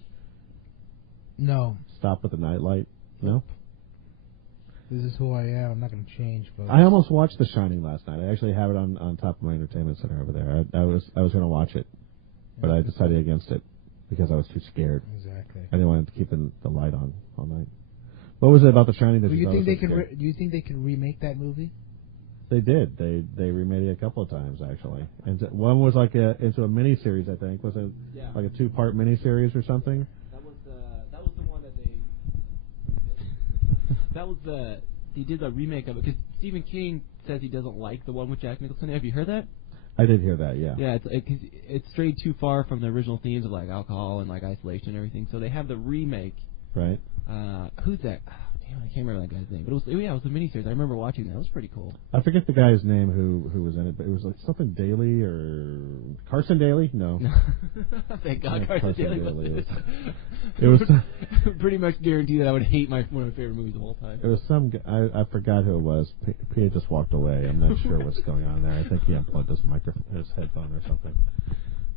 stop with the nightlight? No? This is who I am. I'm not going to change, folks. I almost watched The Shining last night. I actually have it on top of my entertainment center over there. I was going to watch it, but I decided against it because I was too scared. Exactly. I didn't want to keep the light on all night. What was it about The Shining that do you thought think was they so can? Do you think they can remake that movie? They did. They remade it a couple of times actually, and one was like into a miniseries. I think was it like a 2-part miniseries or something. That was the one that they did the remake of it because Stephen King says he doesn't like the one with Jack Nicholson. Have you heard that? I did hear that. Yeah. Yeah, it strayed too far from the original themes of like alcohol and like isolation and everything. So they have the remake. Right. Who's that? Oh, damn, I can't remember that guy's name. But it was the miniseries. I remember watching that. It was pretty cool. I forget the guy's name who was in it, but it was like something Daly or Carson Daly. No. Thank God, Yeah, Carson Carson Daly was it was pretty much guaranteed that I would hate one of my favorite movies of all time. It was some guy, I forgot who it was. P just walked away. I'm not sure what's going on there. I think he unplugged his headphone or something.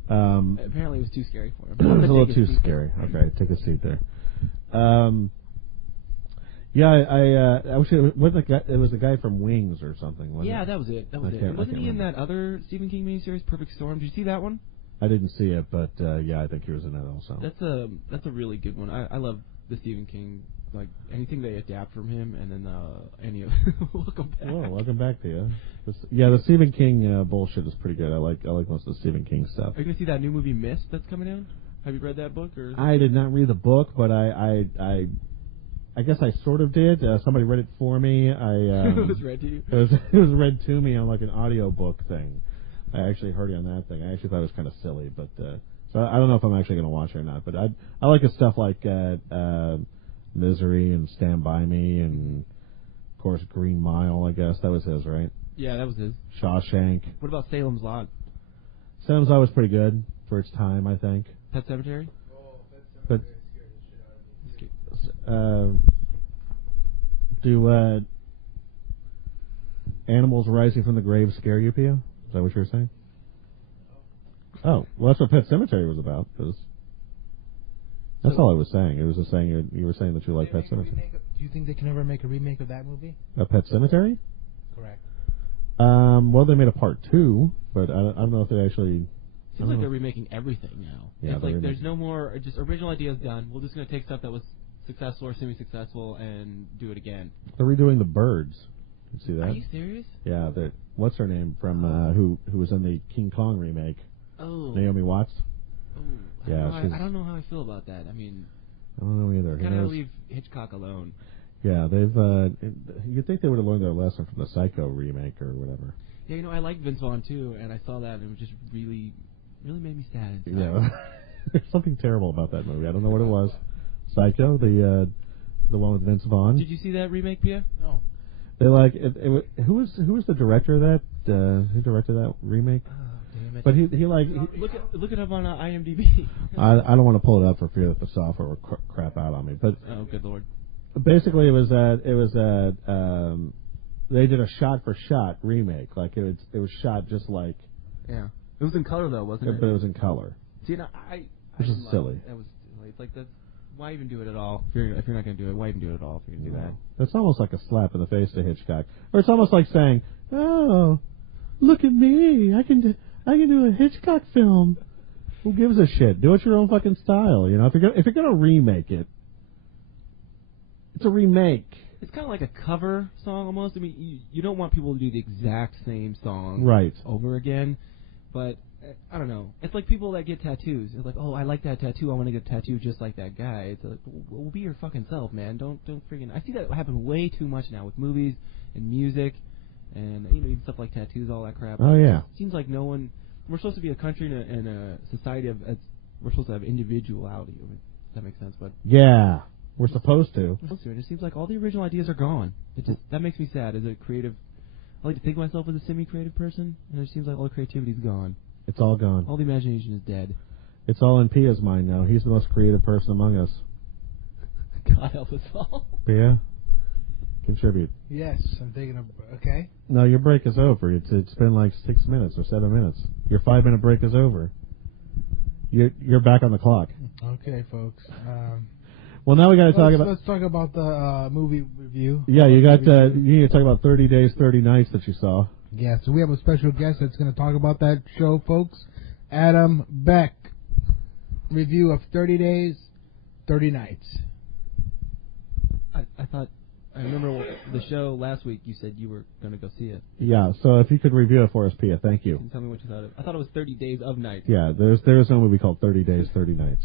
Apparently, it was too scary for him. It was a little too scary. Okay, take a seat there. Yeah, I wish it was the guy from Wings or something. Wasn't it? That was it. Wasn't he in that other Stephen King miniseries, Perfect Storm? Did you see that one? I didn't see it, but yeah, I think he was in it also. That's a really good one. I love the Stephen King, like anything they adapt from him, and then any of welcome back. Well, welcome back to you. The Stephen King bullshit is pretty good. I like most of the Stephen King stuff. Are you gonna see that new movie Mist that's coming out? Have you read that book? Or I did not read the book, but I guess I sort of did. Somebody read it for me. It was read to you. It was read to me on like an audio book thing. I actually heard it on that thing. I actually thought it was kind of silly, but so I don't know if I'm actually going to watch it or not. But I like the stuff like Misery and Stand By Me and of course Green Mile. I guess that was his, right? Yeah, that was his. Shawshank. What about Salem's Lot? Salem's Lot was pretty good for its time, I think. Pet Cemetery. But do animals rising from the grave scare you, Pia? Is that what you were saying? Oh, well, that's what Pet Cemetery was about. That's all I was saying. It was just saying you were saying that you like Pet Cemetery. Do you think they can ever make a remake of that movie? A Pet Cemetery? Correct. Well, they made a part 2, but I don't know if they actually. Seems like they're remaking everything now. Yeah, it's like there's no more just original ideas done. We're just going to take stuff that was successful or semi-successful and do it again. They're redoing The Birds. You see that? Are you serious? Yeah. What's her name from who was in the King Kong remake? Oh. Naomi Watts. Oh. Yeah. I don't know how I feel about that. I mean, I don't know either. Kind of leave Hitchcock alone. Yeah, they've. You'd think they would have learned their lesson from the Psycho remake or whatever. Yeah, I like Vince Vaughn too, and I saw that and it was just really made me sad. Yeah. There's something terrible about that movie. I don't know what it was. Psycho, the one with Vince Vaughn. Did you see that remake, Pia? No. They like who was the director of that? Who directed that remake? Damn it. But he look it up on IMDb. I don't want to pull it up for fear that the software will crap out on me. But oh, good lord. Basically, it was they did a shot for shot remake. Like it was shot just like. Yeah. It was in color though, wasn't it? But it was in color. See, which is silly. That was silly. It's like that. Why even do it at all? If you're not going to do it, why even do it at all if you're going to do that? It's almost like a slap in the face to Hitchcock, or it's almost like saying, "Oh, look at me! I can do a Hitchcock film. Who gives a shit? Do it your own fucking style. You know, if you're gonna remake it, it's a remake." It's kind of like a cover song almost. I mean, you don't want people to do the exact same song right over again, but I don't know. It's like people that get tattoos. It's like, oh, I like that tattoo. I want to get a tattoo just like that guy. It's like, well, be your fucking self, man. Don't freaking. I see that happen way too much now with movies and music, and even stuff like tattoos, all that crap. Oh yeah. It seems like no one. We're supposed to be a country and a society of. We're supposed to have individuality. If that makes sense, but yeah. We're supposed to. It just seems like all the original ideas are gone. That makes me sad. As a creative, I like to think of myself as a semi-creative person, and it seems like all the creativity is gone. It's all gone. All the imagination is dead. It's all in Pia's mind now. He's the most creative person among us. God help us all. Pia, contribute. Yes, I'm taking okay. No, your break is over. It's been like 6 minutes or 7 minutes. Your 5-minute break is over. You're back on the clock. Okay, folks. Well, now we got to talk about. Let's talk about the movie review. Yeah, you got. You need to talk about 30 Days, 30 Nights that you saw. Yeah, so we have a special guest that's going to talk about that show, folks. Adam Beck. Review of 30 Days, 30 Nights. I thought I remember the show last week. You said you were going to go see it. Yeah, so if you could review it for us, Pia, thank you. Can you tell me what you thought of it? I thought it was 30 Days of Night. Yeah, there's no movie called 30 Days, 30 Nights.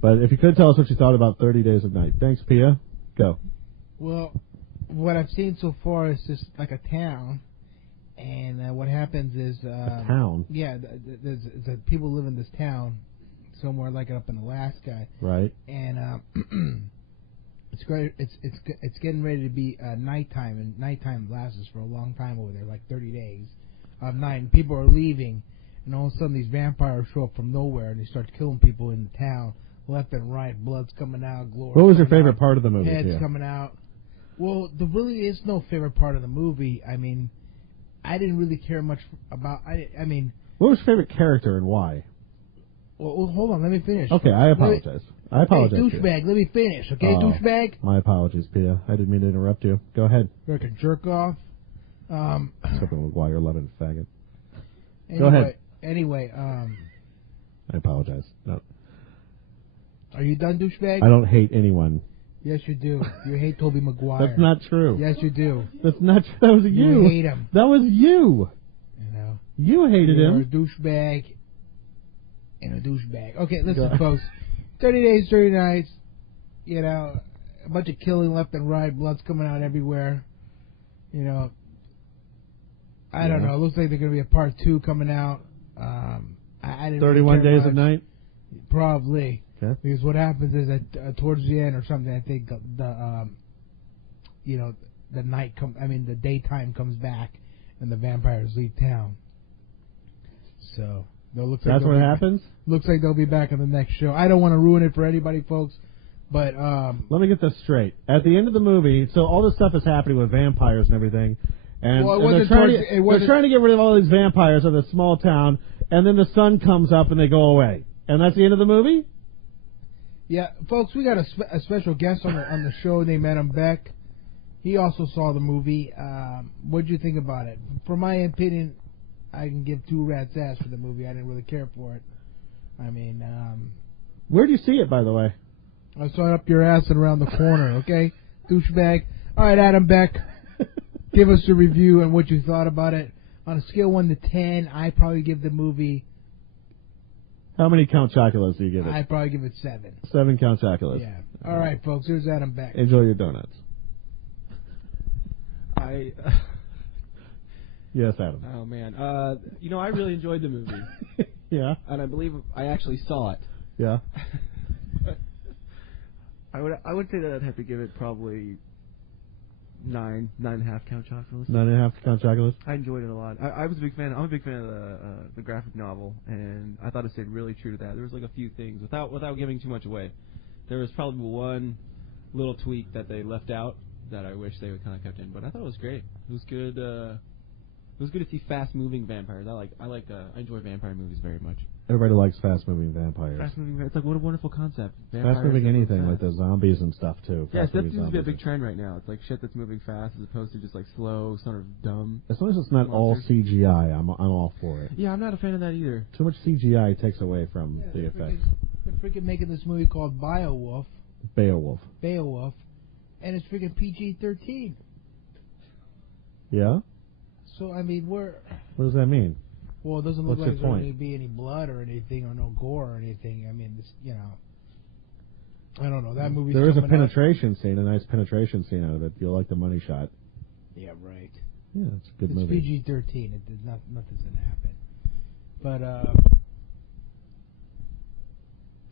But if you could tell us what you thought about 30 Days of Night. Thanks, Pia. Go. Well, what I've seen so far is just like a town, and what happens is A town? Yeah, there's people live in this town somewhere like up in Alaska, Right. and it's great. It's getting ready to be nighttime, and nighttime lasts for a long time over there, like 30 days of night, and people are leaving, and all of a sudden these vampires show up from nowhere, and they start killing people in the town. Left and right, blood's coming out, glory. What was your favorite part of the movie? Heads coming out. Well, there really is no favorite part of the movie. I mean, I didn't really care much about. I mean, what was your favorite character and why? Well, hold on, let me finish. Okay, I apologize. Hey, douchebag, let me finish, okay, douchebag? My apologies, Pia. I didn't mean to interrupt you. Go ahead. You're like a jerk off. Something why you're loving faggot. Anyway, Go ahead. Anyway, I apologize. No. Are you done, douchebag? I don't hate anyone. Yes, you do. You hate Tobey Maguire. That's not true. Yes, you do. That's not true. That was you. You hate him. That was you. You know. You hated You're him. a douchebag and a douchebag. Okay, listen, folks. 30 days, 30 nights. You know, a bunch of killing left and right. Blood's coming out everywhere. You know. I don't know. It looks like there's going to be a part 2 coming out. I didn't 31 really care Days of Night? Probably. Okay. Because what happens is that towards the end or something, I think the night the daytime comes back and the vampires leave town. So looks like that's what happens. Looks like they'll be back on the next show. I don't want to ruin it for anybody, folks, but let me get this straight. At the end of the movie, so all this stuff is happening with vampires and everything, and, they're trying to get rid of all these vampires in this small town, and then the sun comes up and they go away, and that's the end of the movie. Yeah, folks, we got a special guest on the show named Adam Beck. He also saw the movie. What did you think about it? For my opinion, I can give 2 rats ass for the movie. I didn't really care for it. I mean, where'd you see it, by the way? I saw it up your ass and around the corner. Okay, douchebag. All right, Adam Beck, give us a review and what you thought about it. On a scale 1 to 10, I probably give the movie. How many Count Chocolas do you give it? I'd probably give it 7. 7 Count Chocolas. Yeah. All right, folks. Here's Adam Beck. Enjoy your donuts. Yes, Adam. Oh man. I really enjoyed the movie. Yeah. And I believe I actually saw it. Yeah. I would say that I'd have to give it probably 9.5 Count Chocolates. 9.5 Count Chocolates. I enjoyed it a lot. I was a big fan. I'm a big fan of the graphic novel, and I thought it stayed really true to that. There was like a few things without giving too much away. There was probably one little tweak that they left out that I wish they would kind of kept in, but I thought it was great. It was good. It was good to see fast-moving vampires. I enjoy vampire movies very much. Everybody likes fast-moving vampires. Fast-moving. It's like what a wonderful concept. Fast-moving anything, like the zombies and stuff too. Yeah, that seems to be a big trend right now. It's like shit that's moving fast as opposed to just like slow, sort of dumb. As long as it's not all CGI, I'm all for it. Yeah, I'm not a fan of that either. Too much CGI takes away from the effects. They're freaking making this movie called Beowulf, and it's freaking PG-13. Yeah. So I mean, what does that mean? Well, it doesn't look What's like your there's point? going to be any blood or anything, or no gore or anything. I mean, I don't know. That movie. There is a penetration scene, a nice penetration scene out of it. You'll like the money shot. Yeah, right. Yeah, it's a good movie. It's PG-13. Nothing's going to happen. But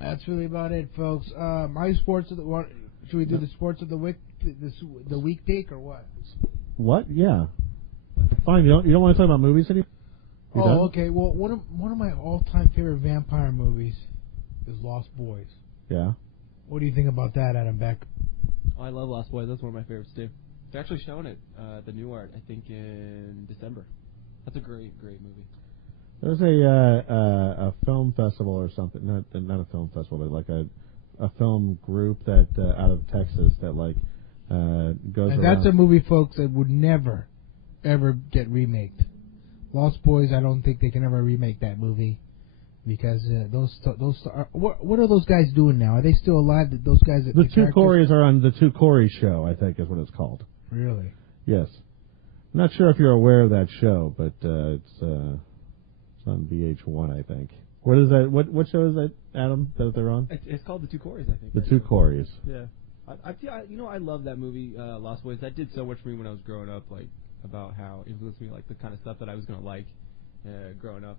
that's really about it, folks. My sports of the should we do the sports of the week, the week pick, or what? What? Yeah. Fine. You don't want to talk about movies anymore? Okay. Well, one of my all-time favorite vampire movies is Lost Boys. Yeah. What do you think about that, Adam Beck? Oh, I love Lost Boys. That's one of my favorites too. They're actually showing it at the New Art, I think, in December. That's a great movie. There's a film festival or something. Not a film festival, but like a film group that out of Texas that goes. And around. that's a movie, folks, that would never, ever get remaked. Lost Boys, I don't think they can ever remake that movie. Because what are those guys doing now? Are they still alive? Those guys that The two Coreys are on the Two Corey show, I think is what it's called. Really? Yes. I'm not sure if you're aware of that show, but it's on VH1, I think. What is that? What show is that, Adam, that they're on? It's called The Two Coreys, I think. The Two Coreys. Yeah. I love that movie, Lost Boys. That did so much for me when I was growing up, like, about how it influenced me, like, the kind of stuff that I was going to like growing up.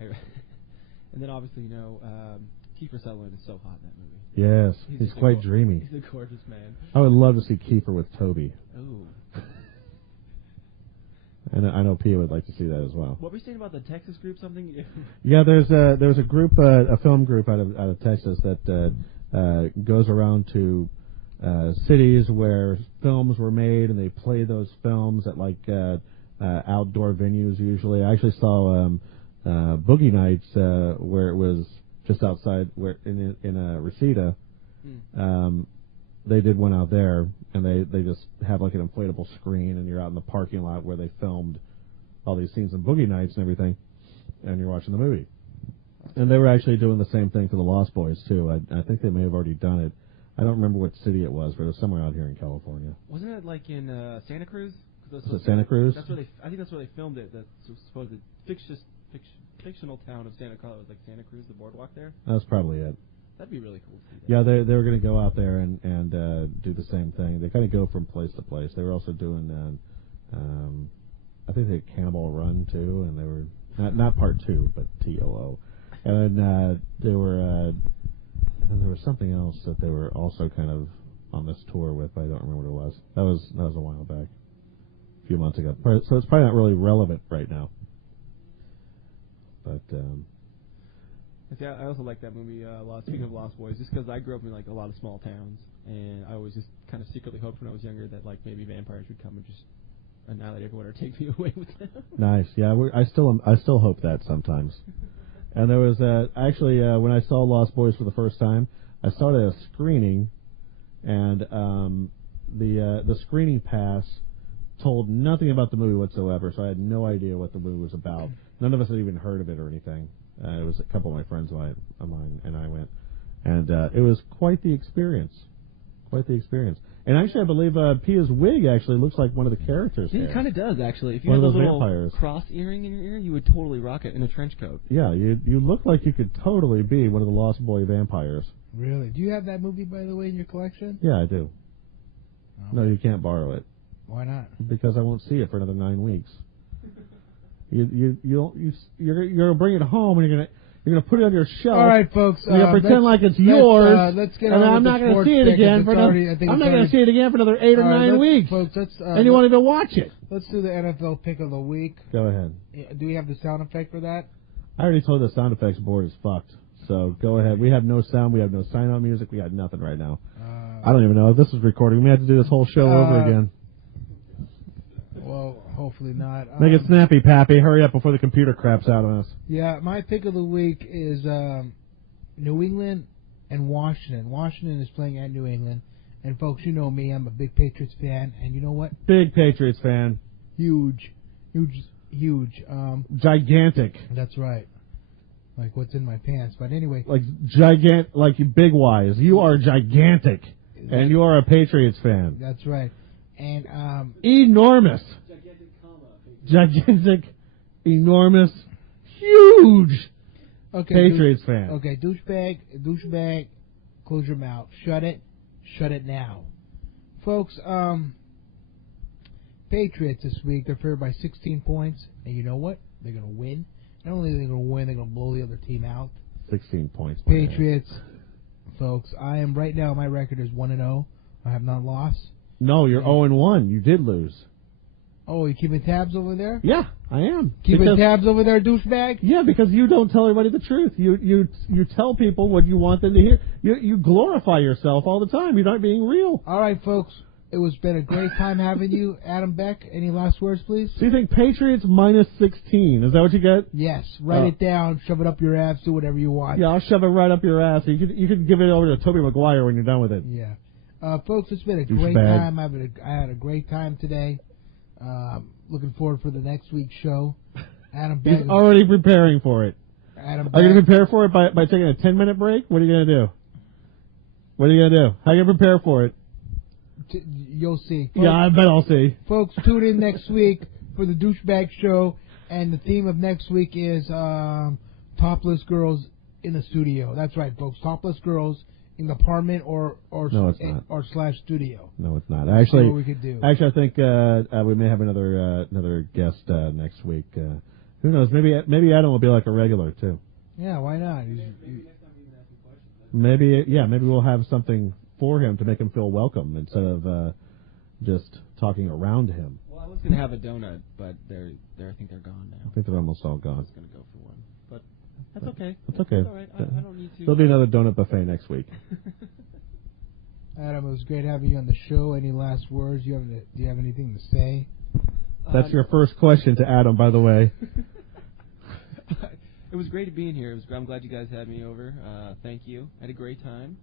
And then, obviously, Kiefer Sutherland is so hot in that movie. Yes, he's quite dreamy. He's a gorgeous man. I would love to see Kiefer with Toby. Oh. And I know Pia would like to see that as well. What were you saying about the Texas group? Something? Yeah, there's a group, a film group out of Texas that goes around to cities where films were made, and they play those films at like outdoor venues. Usually, I actually saw Boogie Nights where it was just outside where in Reseda. They did one out there, and they just have like an inflatable screen, and you're out in the parking lot where they filmed all these scenes in Boogie Nights and everything, and you're watching the movie. And they were actually doing the same thing for the Lost Boys too. I think they may have already done it. I don't remember what city it was, but it was somewhere out here in California. Wasn't it like in Santa Cruz? Was it Santa Cruz? That's where I think that's where they filmed it. That's supposed fictional town of Santa Cruz. It was like Santa Cruz, the boardwalk there. That's probably it. That'd be really cool to see that. Yeah, they were going to go out there and do the same thing. They kind of go from place to place. They were also doing, I think they had Cannibal Run too, and they were not part 2, but TOO. And then and then there was something else that they were also kind of on this tour with, but I don't remember what it was. That was a while back, a few months ago. So it's probably not really relevant right now. But yeah, I also like that movie. Speaking of Lost Boys, just because I grew up in like a lot of small towns, and I always just kind of secretly hoped when I was younger that like maybe vampires would come and just annihilate everyone or take me away with them. Nice. Yeah, I still hope that sometimes. And there was actually when I saw Lost Boys for the first time, I saw it at a screening, and the screening pass told nothing about the movie whatsoever, so I had no idea what the movie was about. None of us had even heard of it or anything. It was a couple of my friends of mine and I went, and it was quite the experience. Quite the experience. And actually, I believe Pia's wig actually looks like one of the characters. See, it kind of does, actually. If you one had of a those little vampires. Cross earring in your ear, you would totally rock it in a trench coat. Yeah, you look like you could totally be one of the Lost Boy vampires. Really? Do you have that movie, by the way, in your collection? Yeah, I do. Oh. No, you can't borrow it. Why not? Because I won't see it for another 9 weeks. You're gonna bring it home and you're gonna put it on your shelf. All right, folks. You're gonna pretend like it's yours. Let's get and on I'm not gonna see it again for another 8 or 9 weeks. Folks, and you won't even watch it. Let's do the NFL pick of the week. Go ahead. Do we have the sound effect for that? I already told you the sound effects board is fucked. So go ahead. We have no sound. We have no sign-out music. We got nothing right now. I don't even know if this is recording. We may have to do this whole show over again. Well, hopefully not. Make it snappy, Pappy. Hurry up before the computer craps out on us. Yeah, my pick of the week is New England and Washington. Washington is playing at New England. And, folks, you know me. I'm a big Patriots fan. And you know what? Big Patriots fan. Huge. Gigantic. That's right. Like what's in my pants. But anyway. Like big wise. You are gigantic. And you are a Patriots fan. That's right. And enormous. Gigantic, enormous, huge Patriots fan. Okay, douchebag, close your mouth. Shut it now. Folks, Patriots this week, they're favored by 16 points. And you know what? They're going to win. Not only are they going to win, they're going to blow the other team out. 16 points. Patriots, folks, I am right now, my record is 1-0. I have not lost. No, you're 0-1. You did lose. Oh, you keeping tabs over there? Yeah, I am. Keeping tabs over there, douchebag? Yeah, because you don't tell everybody the truth. You tell people what you want them to hear. You glorify yourself all the time. You're not being real. All right, folks. It was been a great time having you. Adam Beck, any last words, please? So you think Patriots minus 16. Is that what you get? Yes. Write it down. Shove it up your ass. Do whatever you want. Yeah, I'll shove it right up your ass. You can give it over to Tobey Maguire when you're done with it. Yeah. Folks, it's been a great time. I had a great time today. Looking forward for the next week's show. Adam Beck. He's already preparing for it. Adam Are you going Back. to prepare for it by taking a 10-minute break? What are you going to do? What are you going to do? How are you going to prepare for it? You'll see. Folks, Yeah, I bet I'll see. Folks, tune in next week for the Douchebag Show, and the theme of next week is topless girls in the studio. That's right, folks. Topless girls in the apartment or No, it's not. or / studio. No, it's not. See what we could do. Actually, I think we may have another guest next week. Who knows? Maybe Adam will be like a regular too. Yeah, why not? Maybe we'll have something for him to make him feel welcome instead of just talking around him. Well, I was going to have a donut, but I think they're gone now. I think they're almost all I gone. was going to go for one, but that's okay. That's okay. That's all right. I don't need to. There'll be another donut buffet next week. Adam, it was great having you on the show. Any last words? Do you have anything to say? That's your first question to Adam, by the way. It was great being here. I'm glad you guys had me over. Thank you. I had a great time.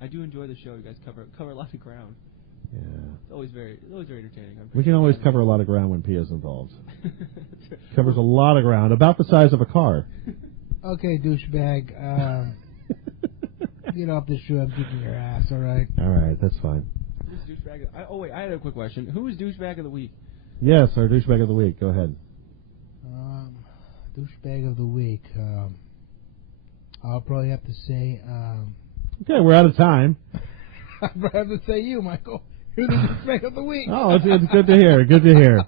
I do enjoy the show. You guys cover a lot of ground. Yeah. It's always very entertaining. We can always cover a lot of ground when Pia's involved. Covers a lot of ground, about the size of a car. Okay, douchebag. Get off the show. I'm kicking your ass. All right. All right, that's fine. Who's douchebag? I had a quick question. Who is douchebag of the week? Yes, our douchebag of the week. Go ahead. Douchebag of the week. I'll probably have to say. Okay, we're out of time. I'll probably have to say you, Michael. You're the douchebag of the week. Oh, it's good to hear. Good to hear.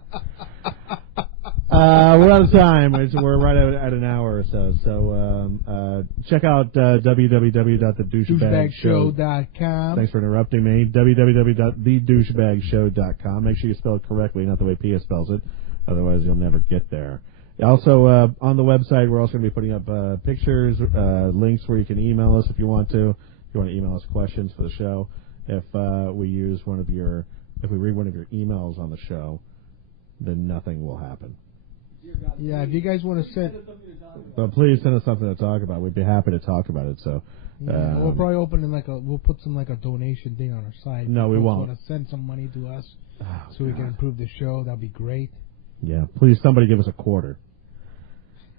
We're out of time. We're right at an hour or so. So check out www.thedouchebagshow.com. Thanks for interrupting me. www.thedouchebagshow.com. Make sure you spell it correctly, not the way Pia spells it. Otherwise, you'll never get there. Also, on the website, we're also going to be putting up pictures, links where you can email us if you want to. If you want to email us questions for the show. If we read one of your emails on the show, then nothing will happen. Yeah, if you guys want to send, but please send us something to talk about. We'd be happy to talk about it. So we'll probably open we'll put some a donation thing on our site. No, we won't. Want to send some money to us so we can improve the show? That'd be great. Yeah, please somebody give us a quarter.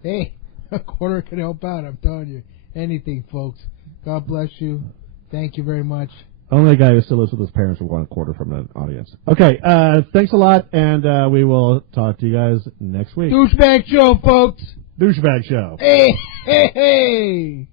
Hey, a quarter can help out. I'm telling you, anything, folks. God bless you. Thank you very much. Only guy who still lives with his parents will want a quarter from the audience. Okay, thanks a lot, and we will talk to you guys next week. Douchebag Show, folks. Douchebag Show. Hey, hey, hey.